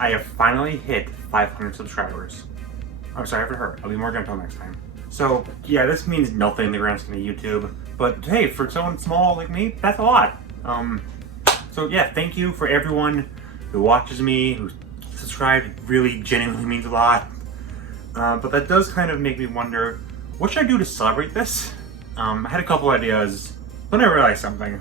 I have finally hit 500 subscribers. I'm sorry for her. I'll be more gentle next time. So, yeah, this means nothing in the grand scheme of YouTube. But hey, for someone small like me, that's a lot. So yeah, thank you for everyone who watches me, who subscribed. It really genuinely means a lot. But that does kind of make me wonder, what should I do to celebrate this? I had a couple ideas, then I realized something.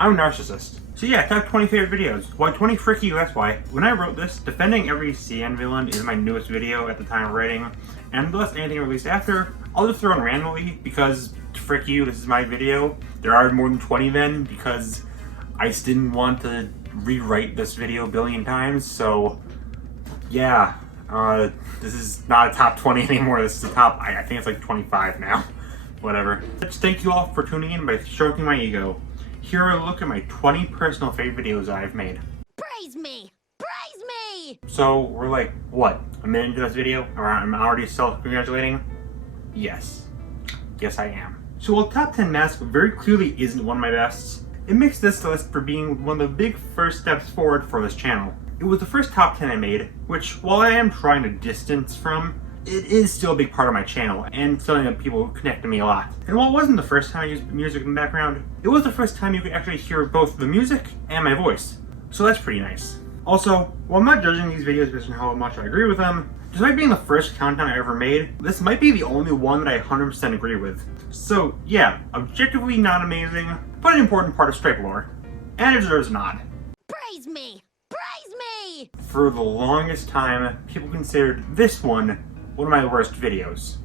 I'm a narcissist. So yeah, top 20 favorite videos. Why 20 frick you, that's why. When I wrote this, defending every CN villain is my newest video at the time of writing, and unless anything released after, I'll just throw in randomly, because frick you, this is my video. There are more than 20 then, because I just didn't want to rewrite this video a billion times, so yeah. This is not a top 20 anymore, this is a top, I think it's like 25 now. Whatever. Just thank you all for tuning in by stroking my ego. Here are a look at my 20 personal favorite videos I've made. Praise me! Praise me! So, we're like, what, a minute into this video? I'm already self-congratulating? Yes. Yes, I am. So while Top 10 Mask very clearly isn't one of my bests, it makes this list for being one of the big first steps forward for this channel. It was the first top 10 I made, which, while I am trying to distance from, it is still a big part of my channel, and something that people connect to me a lot. And while it wasn't the first time I used music in the background, it was the first time you could actually hear both the music and my voice. So that's pretty nice. Also, while I'm not judging these videos based on how much I agree with them, despite being the first countdown I ever made, this might be the only one that I 100% agree with. So yeah, objectively not amazing, but an important part of Stripe lore. And it deserves a nod. Praise me! Praise me! For the longest time, people considered this one of my worst videos.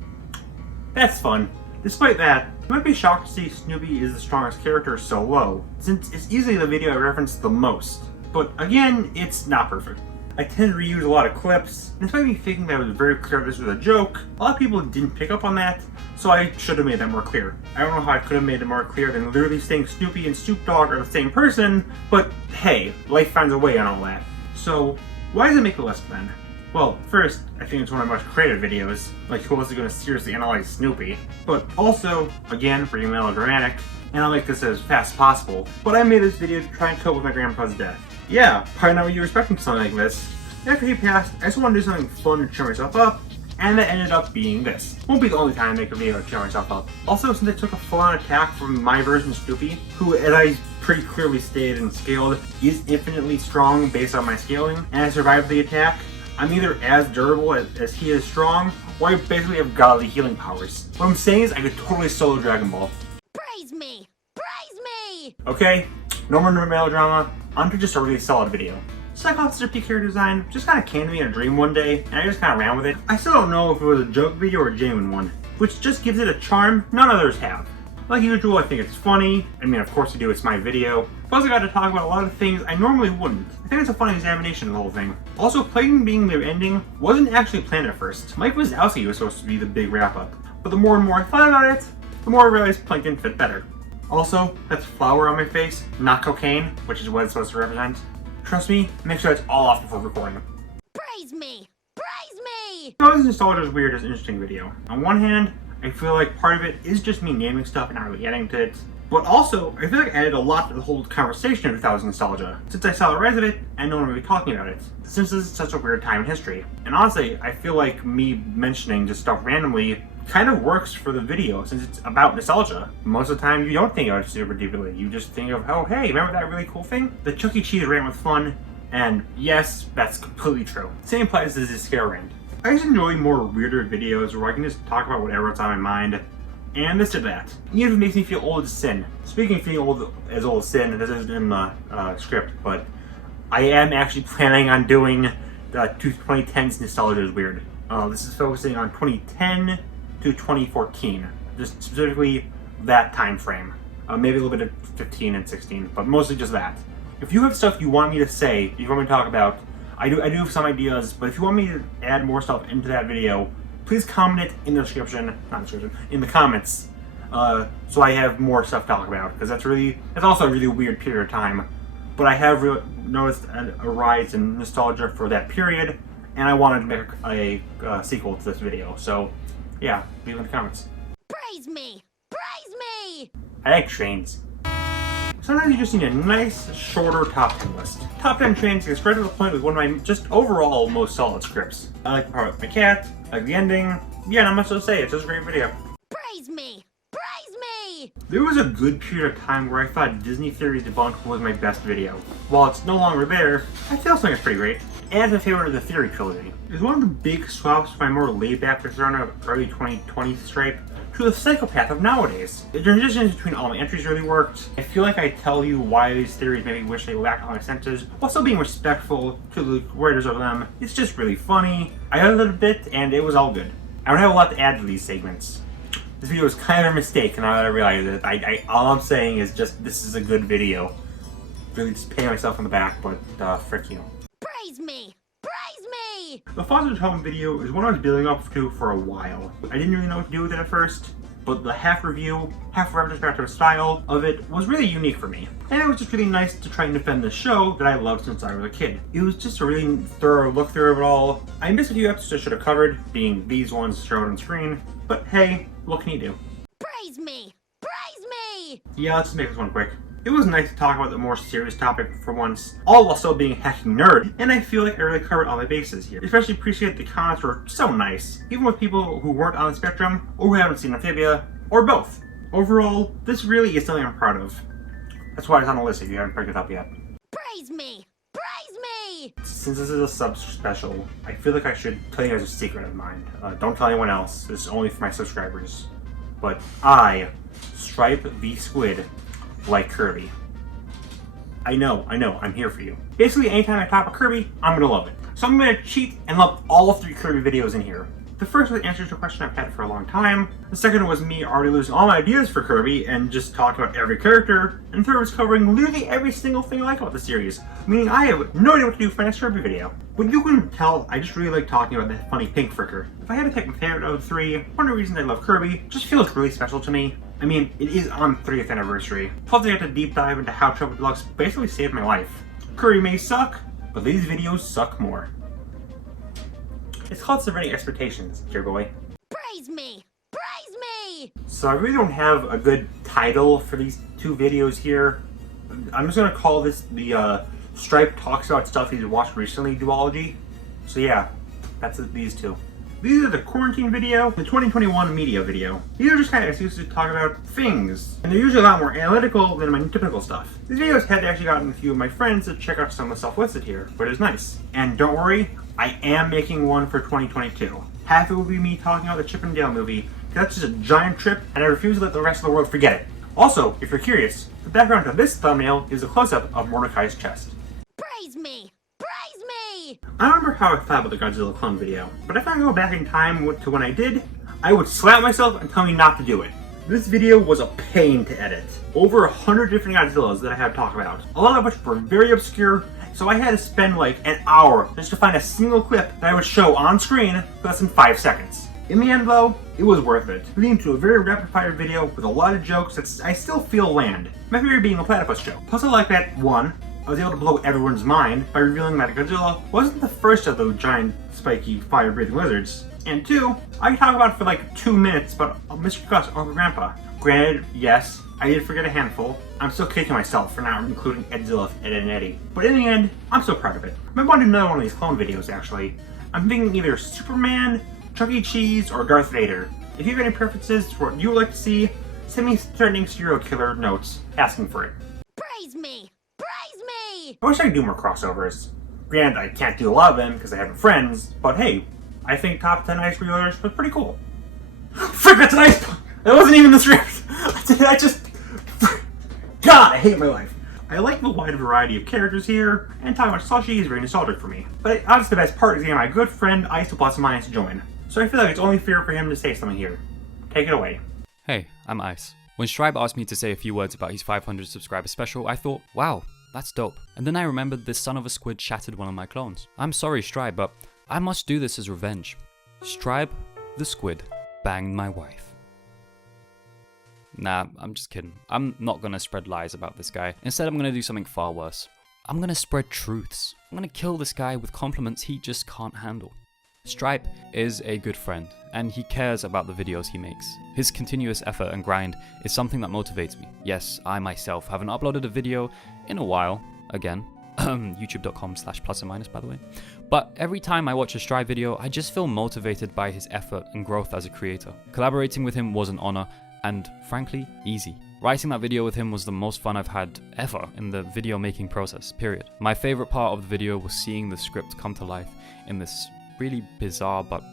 That's fun. Despite that, you might be shocked to see Snoopy is the strongest character so low, since it's easily the video I reference the most. But again, it's not perfect. I tend to reuse a lot of clips, and despite me thinking that it was very clear this was a joke, a lot of people didn't pick up on that, so I should have made that more clear. I don't know how I could have made it more clear than literally saying Snoopy and Snoop Dogg are the same person, but hey, life finds a way on all that. So, why does it make the list then? Well, first, I think it's one of my most creative videos, like who else is going to seriously analyze Snoopy? But also, again, pretty melodramatic, and I like this as fast as possible, but I made this video to try and cope with my grandpa's death. Yeah, probably not what you were expecting something like this. After he passed, I just wanted to do something fun to cheer myself up, and that ended up being this. Won't be the only time I make a video to cheer myself up. Also, since I took a full-on attack from my version of Snoopy, who, as I pretty clearly stated and scaled, is infinitely strong based on my scaling, and I survived the attack, I'm either as durable as he is strong, or I basically have godly healing powers. What I'm saying is I could totally solo Dragon Ball. Praise me! Praise me! Okay, no more melodrama, onto just a really solid video. Psych Officer P character design just kind of came to me in a dream one day, and I just kind of ran with it. I still don't know if it was a joke video or a genuine one, which just gives it a charm none others have. Like usual, I think it's funny. I mean, of course I do, it's my video. Plus I got to talk about a lot of things I normally wouldn't. I think it's a fun examination of the whole thing. Also, Plankton being the ending wasn't actually planned at first. Mike Wazowski was supposed to be the big wrap-up. But the more and more I thought about it, the more I realized Plankton fit better. Also, that's flour on my face, not cocaine, which is what it's supposed to represent. Trust me, make sure that's all off before recording. Praise me! Praise me! How is Nostalgia's Weird as an interesting video? On one hand, I feel like part of it is just me naming stuff and not really adding to it. But also, I feel like I added a lot to the whole conversation of 2000 Nostalgia, since I saw the rise of it and no one really talking about it, since this is such a weird time in history. And honestly, I feel like me mentioning just stuff randomly kind of works for the video, since it's about nostalgia. Most of the time, you don't think about it super deeply. You just think of, oh hey, remember that really cool thing? The Chuck E. Cheese rant was fun, and yes, that's completely true. Same applies to this scare rant. I just enjoy more weirder videos where I can just talk about whatever's on my mind, and this did that. Even if it makes me feel old as sin. Speaking of feeling old as sin, this isn't in the script, but I am actually planning on doing the 2010s Nostalgia is Weird. This is focusing on 2010 to 2014, just specifically that time frame. Maybe a little bit of 15 and 16, but mostly just that. If you have stuff you want me to say, if you want me to talk about, I do have some ideas, but if you want me to add more stuff into that video, please comment it in the description, in the comments, so I have more stuff to talk about, because that's also a really weird period of time. But I have noticed a rise in nostalgia for that period, and I wanted to make a sequel to this video, so yeah, leave in the comments. Praise me! Praise me! I like trains. Sometimes you just need a nice, shorter top 10 list. Top 10 trains gets right to the point with one of my just overall most solid scripts. I like the part with my cat, I like the ending. Yeah, not much to say, it's just a great video. Praise me! Praise me! There was a good period of time where I thought Disney Theories Debunked was my best video. While it's no longer there, I still think it's pretty great. And my favorite of the Theory trilogy. It's one of the big swaps from my more laid-back persona of early 2020 Stripe to the psychopath of nowadays. The transitions between all my entries really worked. I feel like I tell you why these theories made me wish they lacked all my senses, while still being respectful to the writers of them. It's just really funny. I edited a bit, and it was all good. I don't have a lot to add to these segments. This video was kind of a mistake, and now that I realize it, all I'm saying is just, this is a good video. Really just patting myself on the back, but frick you. Praise me! Praise me! The Foster's Home video is one I was building up to for a while. I didn't really know what to do with it at first, but the half review, half retrospective style of it was really unique for me. And it was just really nice to try and defend the show that I loved since I was a kid. It was just a really thorough look through of it all. I missed a few episodes I should have covered, being these ones shown on screen, but hey, what can you do? Praise me! Praise me! Yeah, let's just make this one quick. It was nice to talk about the more serious topic for once, all while still being a hacking nerd, and I feel like I really covered all my bases here. Especially appreciate the comments were so nice, even with people who weren't on the spectrum, or who haven't seen Amphibia, or both. Overall, this really is something I'm proud of. That's why it's on the list if you haven't picked it up yet. Praise me! Praise me! Since this is a sub special, I feel like I should tell you guys a secret of mine. Don't tell anyone else, this is only for my subscribers. But I, Stripe the Squid, like Kirby. I know, I'm here for you. Basically, anytime I top a Kirby, I'm gonna love it. So I'm gonna cheat and lump all 3 Kirby videos in here. The first was answers to a question I've had for a long time. The second was me already losing all my ideas for Kirby and just talking about every character. And the third was covering literally every single thing I like about the series, meaning I have no idea what to do for my next Kirby video. But you can tell, I just really like talking about that funny pink fricker. If I had to pick my favorite of the 3, one of the reasons I love Kirby just feels really special to me. I mean, it is on 30th anniversary. Plus I got to deep dive into how Trouble Deluxe basically saved my life. Kirby may suck, but these videos suck more. It's called Subverting Expectations, dear boy. Praise me! Praise me! So I really don't have a good title for these 2 videos here. I'm just gonna call this the Stripe Talks About Stuff He's Watched Recently duology. So yeah, that's these 2. These are the quarantine video, the 2021 media video. These are just kind of excuses to talk about things, and they're usually a lot more analytical than my typical stuff. These videos had actually gotten a few of my friends to check out some of the stuff listed here, but it's nice. And don't worry, I am making one for 2022. Half it will be me talking about the Chip and Dale movie, because that's just a giant trip, and I refuse to let the rest of the world forget it. Also, if you're curious, the background to this thumbnail is a close-up of Mordecai's chest. Praise me! Praise me! I don't remember how I thought about the Godzilla clone video, but if I go back in time to when I did, I would slap myself and tell me not to do it. This video was a pain to edit. Over 100 different Godzillas that I had to talk about, a lot of which were very obscure, so I had to spend like an hour just to find a single clip that I would show on screen for less than 5 seconds. In the end though, it was worth it, leading to a very rapid-fire video with a lot of jokes that I still feel land. My favorite being the platypus joke. Plus I like that, 1, I was able to blow everyone's mind by revealing that Godzilla wasn't the first of those giant, spiky, fire-breathing lizards. And 2, I can talk about for like 2 minutes about Mr. Gus, Uncle Grandpa. Granted, yes, I did forget a handful. I'm still kicking myself for not including Edzilla, Ed and Eddie. But in the end, I'm so proud of it. I might want to do another one of these clone videos, actually. I'm thinking either Superman, Chuck E. Cheese, or Darth Vader. If you have any preferences for what you would like to see, send me threatening serial killer notes asking for it. Praise me! Praise me! I wish I could do more crossovers. Granted, I can't do a lot of them because I have friends, but hey, I think top 10 ice reelers was pretty cool. Frick, that's an ice! That wasn't even the script! I just... God, I hate my life. I like the wide variety of characters here, and talking about Slushy is very nostalgic for me. But honestly, the best part is getting my good friend Ice Plus Minus to join. So I feel like it's only fair for him to say something here. Take it away. Hey, I'm Ice. When Stripe asked me to say a few words about his 500 subscriber special, I thought, wow, that's dope. And then I remembered this son of a squid shattered one of my clones. I'm sorry, Stripe, but I must do this as revenge. Stripe the squid banged my wife. Nah, I'm just kidding. I'm not gonna spread lies about this guy. Instead, I'm gonna do something far worse. I'm gonna spread truths. I'm gonna kill this guy with compliments he just can't handle. Stripe is a good friend, and he cares about the videos he makes. His continuous effort and grind is something that motivates me. Yes, I myself haven't uploaded a video in a while, again, youtube.com/plus and minus by the way. But every time I watch a Stripe video, I just feel motivated by his effort and growth as a creator. Collaborating with him was an honor, and frankly, easy. Writing that video with him was the most fun I've had ever in the video making process, period. My favorite part of the video was seeing the script come to life in this really bizarre but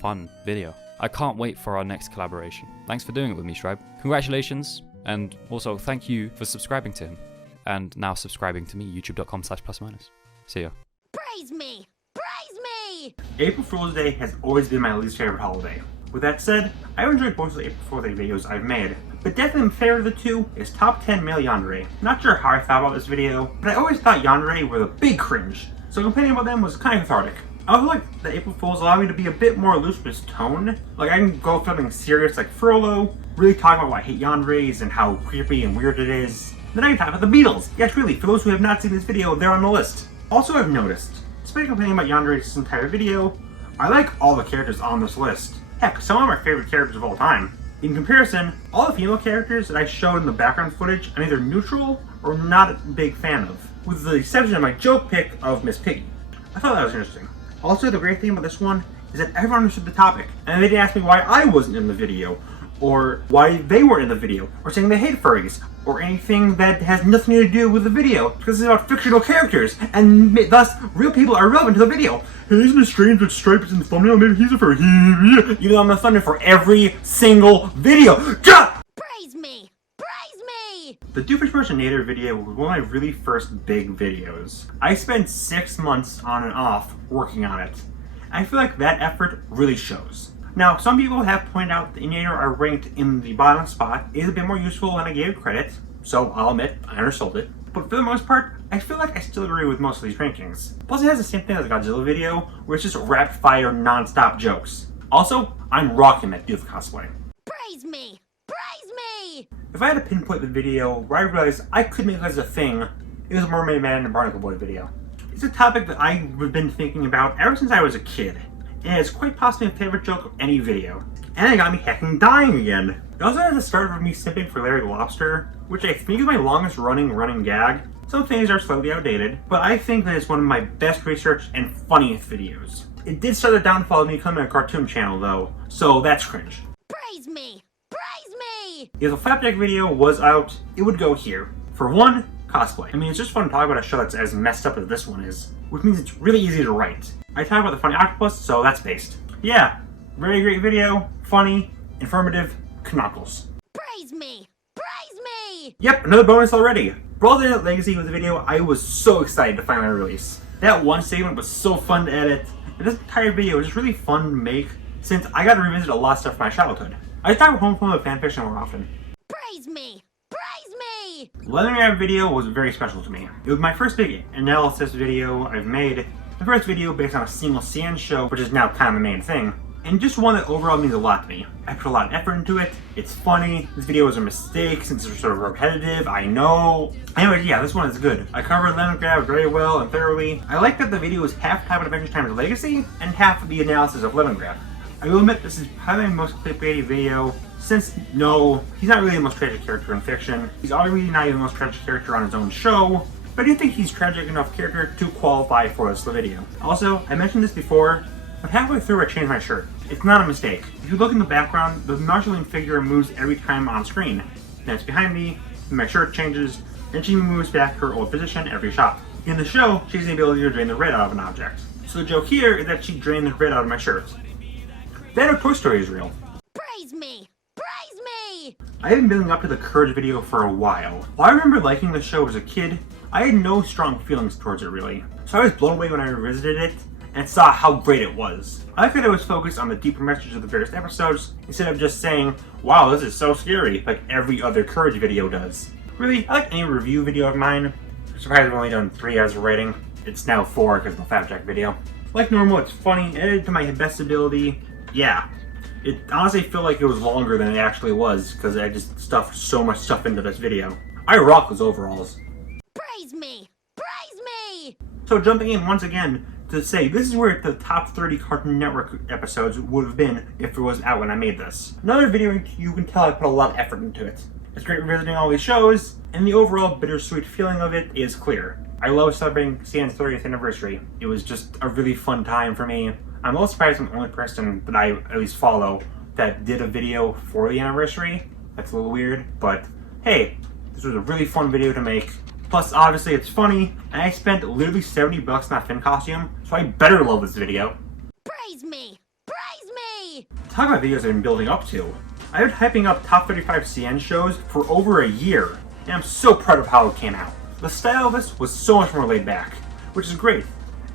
fun video. I can't wait for our next collaboration. Thanks for doing it with me, Stripe. Congratulations, and also thank you for subscribing to him. And now subscribing to me, youtube.com/plus minus. See ya. Praise me! Praise me! April Fool's Day has always been my least favorite holiday. With that said, I've enjoyed most of the April Fool's Day videos I've made, but definitely my favorite of the two is Top 10 Male Yandere. Not sure how I thought about this video, but I always thought Yandere were the big cringe, so complaining about them was kind of cathartic. I also like that April Fools allow me to be a bit more loose with its tone. Like I can go for something serious like Frollo, really talk about why I hate Yandere's and how creepy and weird it is. Then I can talk about the Beatles. Yes, really, for those who have not seen this video, they're on the list. Also, I've noticed, despite complaining about Yandere this entire video, I like all the characters on this list. Heck, some of my favorite characters of all time. In comparison, all the female characters that I showed in the background footage I'm either neutral or not a big fan of, with the exception of my joke pick of Miss Piggy. I thought that was interesting. Also, the great thing about this one is that everyone understood the topic, and they didn't ask me why I wasn't in the video, or why they weren't in the video, or saying they hate furries, or anything that has nothing to do with the video, because it's about fictional characters, and thus, real people are relevant to the video. Hey, isn't it strange that Stripe is in the thumbnail? Maybe he's a furry. Even though I'm the thumbnail for every single video. Gah! Praise me! Praise me! The Doofus Impersonator video was one of my really first big videos. I spent 6 months on and off working on it. I feel like that effort really shows. Now, some people have pointed out that Inator are ranked in the bottom spot is a bit more useful than I gave it credit, so I'll admit I undersold it. But for the most part, I feel like I still agree with most of these rankings. Plus it has the same thing as the Godzilla video, where it's just rapid fire non-stop jokes. Also, I'm rocking that Doof cosplay. Praise me! Praise me! If I had to pinpoint the video where I realized I could make this a thing, it was a Mermaid Man and Barnacle Boy video. It's a topic that I've been thinking about ever since I was a kid, and it's quite possibly my favorite joke of any video. And it got me heckin' dying again. It also has the start of me simping for Larry the Lobster, which I think is my longest running gag. Some things are slightly outdated, but I think that it's one of my best researched and funniest videos. It did start the downfall of me coming to a cartoon channel though, so that's cringe. Praise me! Praise me! If a Flapjack video was out, it would go here. For one, cosplay. I mean, it's just fun to talk about a show that's as messed up as this one is, which means it's really easy to write. I talk about the funny octopus, so that's based. Yeah, very great video, funny, informative, knuckles. Praise me! Praise me! Yep, another bonus already. Brawl's Internet Legacy was a video I was so excited to finally release. That one segment was so fun to edit, and this entire video was just really fun to make since I got to revisit a lot of stuff from my childhood. I talk about Home with fanfiction more often. Praise me! Praise me! Leather Grab video was very special to me. It was my first big analysis video I've made, the first video based on a single CN show, which is now kind of the main thing, and just one that overall means a lot to me. I put a lot of effort into it, it's funny, this video was a mistake since it's sort of repetitive, I know. Anyway, yeah, this one is good. I covered Lemon Grab very well and thoroughly. I like that the video is half Time Adventure Time's Legacy and half the analysis of Lemon Grab. I will admit this is probably my most clickbaity video, since no, he's not really the most tragic character in fiction. He's already not even the most tragic character on his own show, but I do think he's tragic enough character to qualify for this video. Also, I mentioned this before, but halfway through I changed my shirt. It's not a mistake. If you look in the background, the Marceline figure moves every time on screen. Then it's behind me, and my shirt changes, and she moves back to her old position every shot. In the show, she has the ability to drain the red out of an object. So the joke here is that she drained the red out of my shirt. That or Toy Story is real. Praise me! Praise me! I have been building up to the Courage video for a while. While I remember liking the show as a kid, I had no strong feelings towards it really. So I was blown away when I revisited it and saw how great it was. I like that it was focused on the deeper messages of the various episodes instead of just saying, wow, this is so scary, like every other Courage video does. Really, I like any review video of mine. I'm surprised I've only done 3 as a rating. It's now 4 because of the Flapjack video. Like normal, it's funny, edited to my best ability. Yeah, it honestly felt like it was longer than it actually was because I just stuffed so much stuff into this video. I rock those overalls. Praise me! Praise me! So jumping in once again to say this is where the top 30 Cartoon Network episodes would have been if it was out when I made this. Another video you can tell I put a lot of effort into it. It's great revisiting all these shows, and the overall bittersweet feeling of it is clear. I love celebrating CN's 30th anniversary. It was just a really fun time for me. I'm a little surprised I'm the only person that I at least follow that did a video for the anniversary. That's a little weird, but hey, this was a really fun video to make. Plus, obviously, it's funny, and I spent literally $70 on that Finn costume, so I better love this video. Praise me! Praise me! Talk about videos I've been building up to. I've been hyping up top 35 CN shows for over a year, and I'm so proud of how it came out. The style of this was so much more laid back, which is great.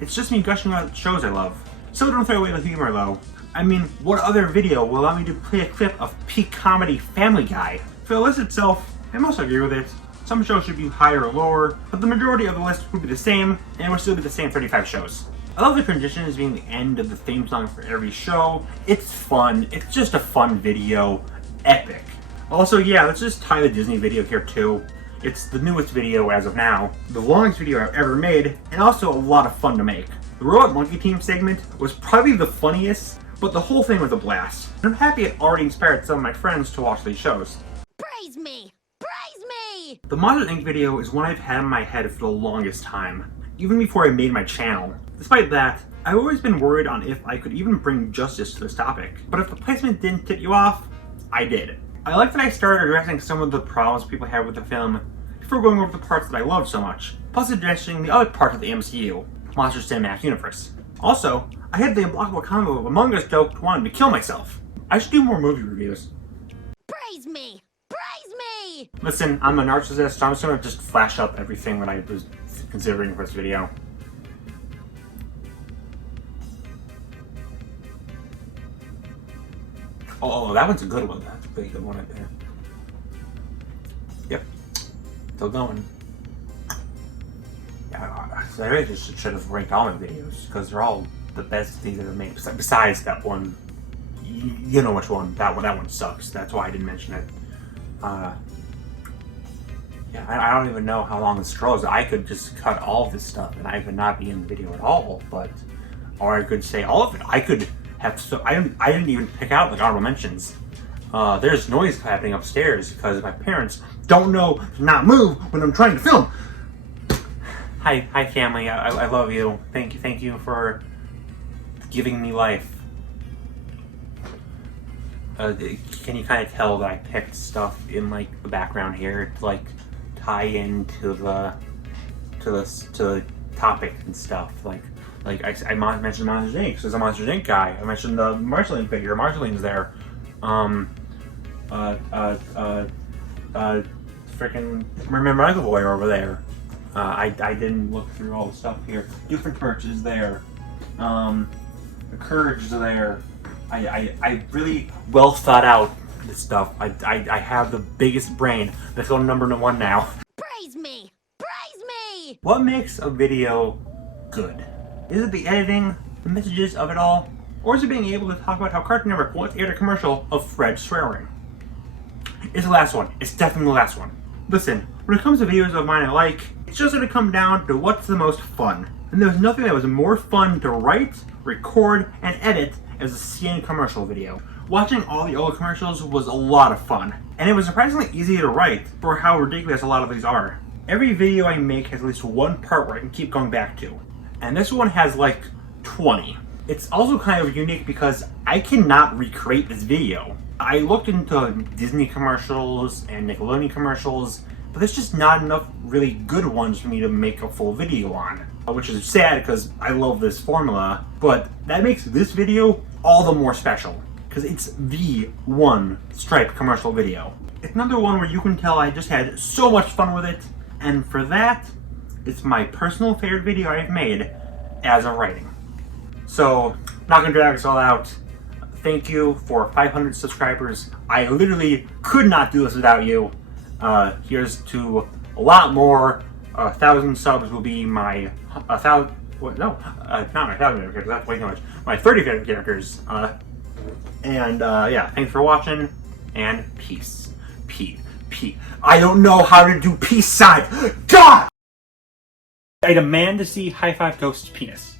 It's just me gushing about shows I love. So don't throw away the humor though. I mean, what other video will allow me to play a clip of peak comedy Family Guy? For the list itself, I mostly agree with it. Some shows should be higher or lower, but the majority of the list would be the same, and it would still be the same 35 shows. I love the transition as being the end of the theme song for every show. It's fun, it's just a fun video. Epic. Also, yeah, let's just tie the Disney video here too. It's the newest video as of now, the longest video I've ever made, and also a lot of fun to make. The Robot Monkey Team segment was probably the funniest, but the whole thing was a blast. And I'm happy it already inspired some of my friends to watch these shows. Praise me! Praise me! The Monsters Inc. video is one I've had in my head for the longest time, even before I made my channel. Despite that, I've always been worried on if I could even bring justice to this topic, but if the placement didn't tip you off, I did. I like that I started addressing some of the problems people had with the film before going over the parts that I loved so much, plus addressing the other parts of the MCU, Monsters Cinematic Universe. Also, I had the unblockable combo of Among Us joke wanting to kill myself. I should do more movie reviews. Praise me! Praise me! Listen, I'm a narcissist, so I'm just gonna just flash up everything that I was considering for this video. Oh, that one's a good one. That's a pretty good one right there. Yep. Still going. Yeah, so I really just should have ranked all my videos, because they're all the best things that I've made. Besides that one. You know which one. That one sucks. That's why I didn't mention it. Yeah, I don't even know how long this scrolls. I could just cut all of this stuff and I would not be in the video at all, but... Or I could say all of it. I could have... So I didn't even pick out like honorable mentions. There's noise happening upstairs because my parents don't know to not move when I'm trying to film. Hi family. I love you. Thank you for giving me life. Can you kind of tell that I picked stuff in like the background here to like tie into the topic and stuff? Like I mentioned Monsters Inc. So there's a Monsters Inc. guy. I mentioned the Marceline figure. Marceline's there. Freaking remember Michael Boy over there. I didn't look through all the stuff here. Different Perch is there. The Courage is there. I really well thought out this stuff. I have the biggest brain. That's on number one now. Praise me! Praise me! What makes a video good? Is it the editing, the messages of it all? Or is it being able to talk about how Cartoon Network once aired a commercial of Fred swearing? It's the last one. It's definitely the last one. Listen, when it comes to videos of mine I like, it's just gonna come down to what's the most fun. And there was nothing that was more fun to write, record, and edit as a CN commercial video. Watching all the old commercials was a lot of fun, and it was surprisingly easy to write for how ridiculous a lot of these are. Every video I make has at least one part where I can keep going back to, and this one has like 20. It's also kind of unique because I cannot recreate this video. I looked into Disney commercials and Nickelodeon commercials, but there's just not enough really good ones for me to make a full video on. Which is sad because I love this formula, but that makes this video all the more special because it's the one Stripe commercial video. It's another one where you can tell I just had so much fun with it, and for that, it's my personal favorite video I've made as of writing. So, not gonna drag us all out. Thank you for 500 subscribers. I literally could not do this without you. Here's to a lot more. 1,000 subs will be my 1,000. What? No, not my 1,000 favorite characters. That's way too much. My 30 favorite characters. Yeah, thanks for watching, and peace. Peace. I don't know how to do peace signs. God! I demand to see High Five Ghost's penis.